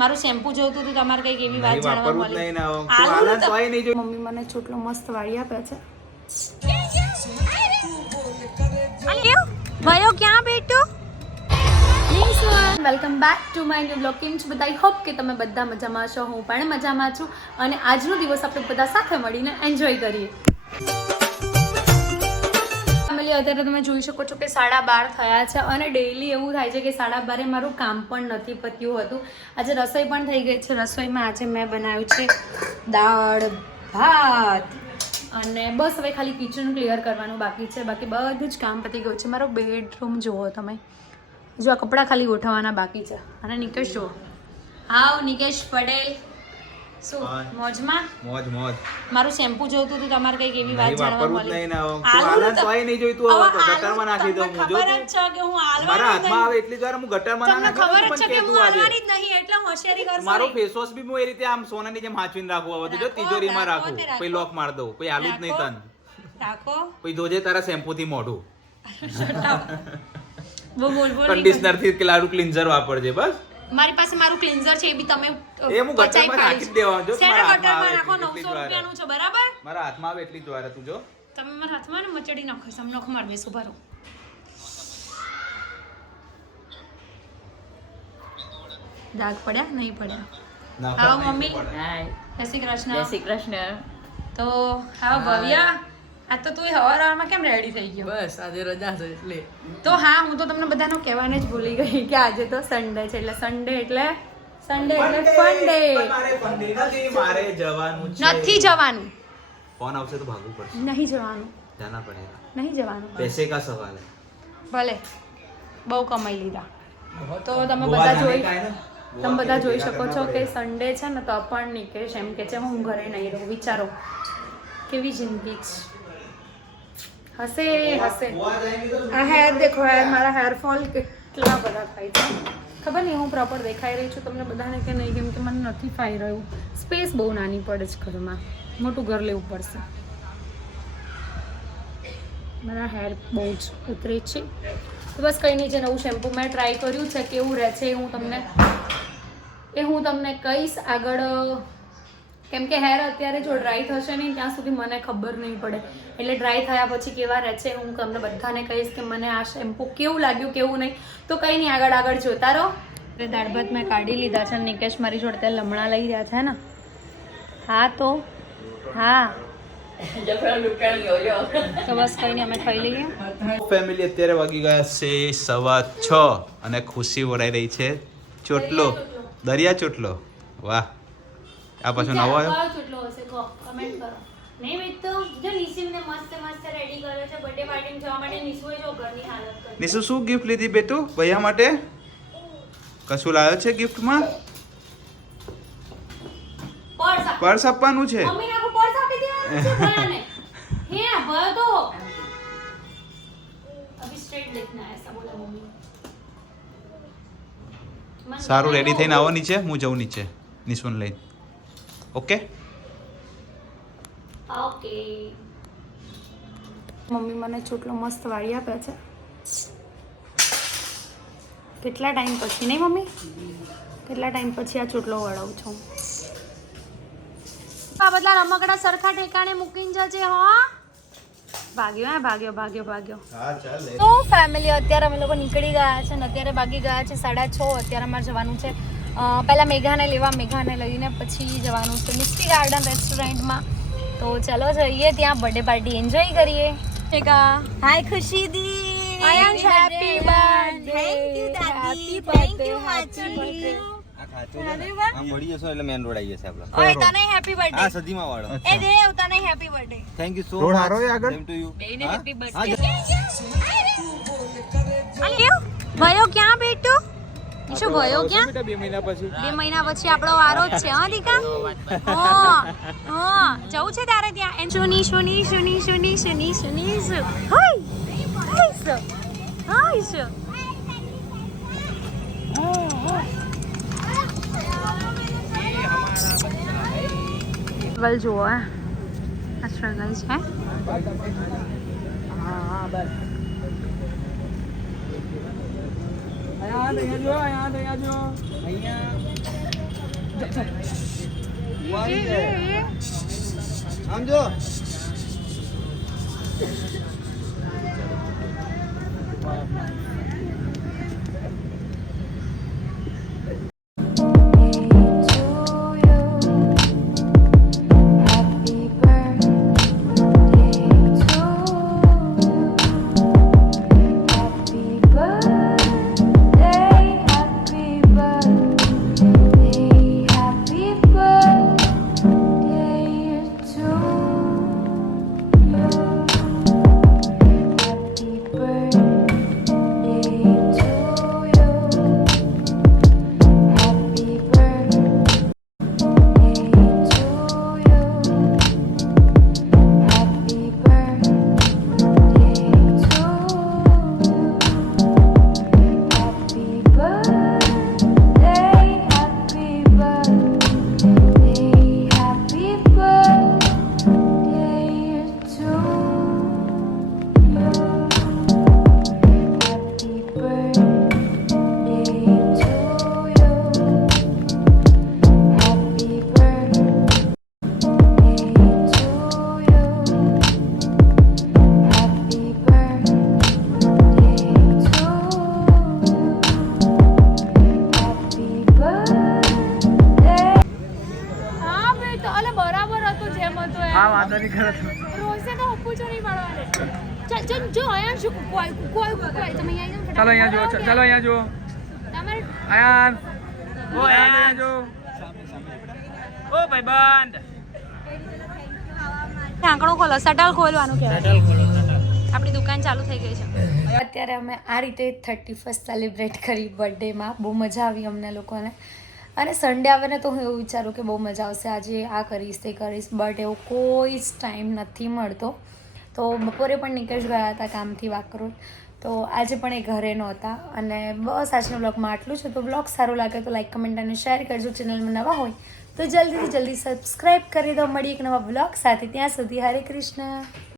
મારું શેમ્પુ જોતું હતું તમારે કઈક એવી વાત જાણવા મળી. મમ્મી મને ચોટલો મસ્ત વાળી આપે છે. ભાઈઓ ક્યાં બેઠો? Welcome back to my new blog. કેમ છો બધા? આઈ હોપ કે તમે બધા મજામાં છો. હું પણ મજામાં છું અને આજનો દિવસ આપણે બધા સાથે મળીને એન્જોય કરીએ. અત્યારે તમે જોઈ શકો છો કે 12:30 થયા છે અને ડેઈલી એવું થાય છે કે 12:30 મારું કામ પણ નથી પત્યું હતું. આજે રસોઈ પણ થઈ ગઈ છે. રસોઈમાં આજે મેં બનાવ્યું છે દાળ ભાત અને બસ હવે ખાલી કિચન ક્લિયર કરવાનું બાકી છે. બાકી બધું જ કામ પતી ગયું છે. મારો બેડરૂમ જુઓ તમે, જો આ કપડાં ખાલી ગોઠવવાના બાકી છે. અને નિકેશ જુઓ, હાવ નિકેશ પટેલ શું મોજમાં? મોજ મોજ. મારું શેમ્પુ જોતું હતું તમારે કઈક એવી વાત જાણવા મળી. આલન તોય નહીં જોઈતું, હવે ગટરમાં નાખી દઉં. હું જો ખબર છે કે હું આલવા મારા હાથમાં આવે એટલી વાર હું ગટરમાં ના નાખું. તમને ખબર છે કે હું આલવાની જ નહીં એટલે હોશિયારી કરશો. મારો ફેસ વોશ બી હું એ રીતે આમ સોનાની જેમ હાચવીને રાખું. હવે જો તિજોરીમાં રાખું, પછી લોક માર દઉં, પછી આલું જ નહીં તન રાખો. પછી જોજે તારા શેમ્પુ થી મોઢું કન્ડિશનર થી ક્લારું ક્લીન્ઝર વાપરજે બસ. મારી પાસે મારું ક્લીન્ઝર છે એ બી તમે એ હું ગટરમાં નાખી દેવાનો. જો મારા હાથમાં નાખો 900 રૂપિયાનું છે બરાબર. મારા હાથમાં આવે એટલી જ વાર તું જો. તમે મારા હાથમાં ને મચડી નાખો. સમ નખ માર બેસું ભરો. દાગ પડ્યા નહીં પડ્યા? આવો મમ્મી. હાય. જય શ્રી કૃષ્ણ. જય શ્રી કૃષ્ણ. તો હા ભવ્યા, આ તો તું હવારમાં કેમ રેડી થઈ ગયો? બસ આજે રજા છે એટલે. તો હા, હું તો તમને બધાને કહેવાને જ ભૂલી ગઈ કે આજે તો સન્ડે છે. એટલે સન્ડે એટલે ફન ડે. મારે જવાનું છે. નથી જવાનું. ફોન આવશે તો ભાગવું પડશે. નહીં જવાનું. જાના પડેગા. નહીં જવાનું. પૈસે કા સવાલ હે. ભલે બહુ કમાઈ લીધા. તો તમે બધા જોઈ શકો છો કે સન્ડે છે ને તો પણ નિકેશ એમ કે છે હું ઘરે નહીં રહું. વિચારો કેવી જિંદગી હશે. આ હેર દેખો, હેર મારા હેરફોલ કેટલા બધા થાય છે. ખબર નહીં હું પ્રોપર દેખાઈ રહી છું તમને બધાને કે નહીં, કેમ કે મને નથી ફાઈ રહ્યું. સ્પેસ બહુ નાની પડે છે ઘરમાં. મોટું ઘર લેવું પડશે. મારા હેર બહુ જ ઉતરે છે. તો બસ કંઈ નહીં, જે નવું શેમ્પુ મેં ટ્રાય કર્યું છે કેવું રહે છે એ હું તમને કહીશ આગળ. કેમ કે હેર અત્યારે જો ડ્રાય થશે નહીં ત્યાં સુધી મને ખબર નહીં પડે. એટલે ડ્રાય થયા પછી કેવા રહે છે હું તમને બધાને કહીશ કે મને આ શેમ્પુ કેવું લાગ્યું કેવું નહીં. તો કંઈ નહીં, આગળ જોતા રહો. દાળ ભાત મેં કાઢી લીધા છે. નિકેશ મારી જોડે ત્યાં લમણા લઈ રહ્યા છે ને. હા તો હા તો બસ કંઈ નહીં, અમે ખાઈ લઈએ. ફેમિલી અત્યારે વાગી ગયા છે 6:15 અને ખુશી વરાઈ રહી છે ચોટલો, દરિયા ચોટલો. વાહ, આ પાછો નવો આવ્યો. ચોટલો હશે કહો, કમેન્ટ કરો. નહીં ભાઈ તો જો નિશીને મસ્ત રેડી કર્યો છે બર્થડે પાર્ટીમાં જવા માટે. નિશુએ જો ઘરની હાલત કરી. નિશુ શું ગિફ્ટ લીધી બેટુ ભૈયા માટે? કશું લાવ્યો છે ગિફ્ટમાં? પર્સ આપવાનું છે. મમ્મી નાખો પર્સ આપી દેવાનું છે ભયાને. હે ભયો તો અભી સ્ટ્રેટ દેખના એસા બોલા મમ્મી. સારું, રેડી થઈને આવો નીચે, હું જઉં નીચે નિશુને લઈને. Okay okay. મમ્મી મને ચોટલો મસ્ત વાળી આપે છે. કેટલા ટાઈમ પછી નહીં મમ્મી? કેટલા ટાઈમ પછી આ ચોટલો વળાવું છું. આ બદલા રમકડા સરખા ઠેકાણે મૂકીને જજે. ભાગ્યો ભાગ્યો. તો ફેમિલી અત્યારે અમે લોકો નીકળી ગયા છે ને અત્યારે ભાગી ગયા છે 6:30. અત્યારે અમારે જવાનું છે પહેલાં મેઘાને લેવા. મેઘાને લઈને પછી જવાનું છે મિસ્ટી ગાર્ડન રેસ્ટોરન્ટમાં. તો ચલો જઈએ ત્યાં, બર્થડે પાર્ટી એન્જોય કરીએ. Hi Khushi di, happy birthday. Thank you માચી. આમ વળી જશો એટલે મેન રોડ આવી જશે આપણો. ઓય તને હેપી બર્થડે. આ સદીમાં વાળો. એ દેવ તને happy birthday. Thank you so રોડ મચ. હારો છે આગળ. Same to you. બેને હેપી બર્થડે. અલ્યો ભયો ક્યાં બેટો? શું ભયો ક્યાં? 2 મહિના પછી. 2 મહિના પછી આપણો વારો જ છે. હા દીકા, હા જવું છે તારે ત્યાં. એન સુની હાય સ્ટ્રગલ જુઓ. આ સ્ટ્રગલ છે. હા બસ. અહીંયા જો અહીંયા જો અહીંયા. આમ જો હા વાંધો નહીં ખરો રોજે તો હપ્પુ ચોરી પાડવાને ચલ જો આયા શું કુકવાય તમે અહીંયા ચાલો અહીંયા જુઓ ચાલો અહીંયા જુઓ તમારે આયાન ઓ અહીંયા જો ઓ ભાઈબંધ ઢાંકણું ખોલો શટલ ખોલવાનું કહેવાય આપણી દુકાન ચાલુ થઈ ગઈ છે અત્યારે અમે આ રીતે 31st સેલિબ્રેટ કરી બર્થડેમાં બહુ મજા આવી અમને લોકોને અને સન્ડે આવે ને તો હું એવું વિચારું કે બહુ મજા આવશે આજે આ કરીશ તે કરીશ બટ એવો કોઈ જ ટાઈમ નથી મળતો તો બપોરે પણ નીકળી ગયા હતા કામથી વાકરોડ તો આજે પણ એ ઘરે નહોતા અને બસ આજના બ્લોગમાં આટલું છે તો બ્લોગ સારો લાગે તો લાઈક કમેન્ટ અને શેર કરજો ચેનલમાં નવા હોય તો જલ્દીથી જલ્દી સબસ્ક્રાઈબ કરી દો મળી એક નવા બ્લોગ સાથે ત્યાં સુધી હરે કૃષ્ણ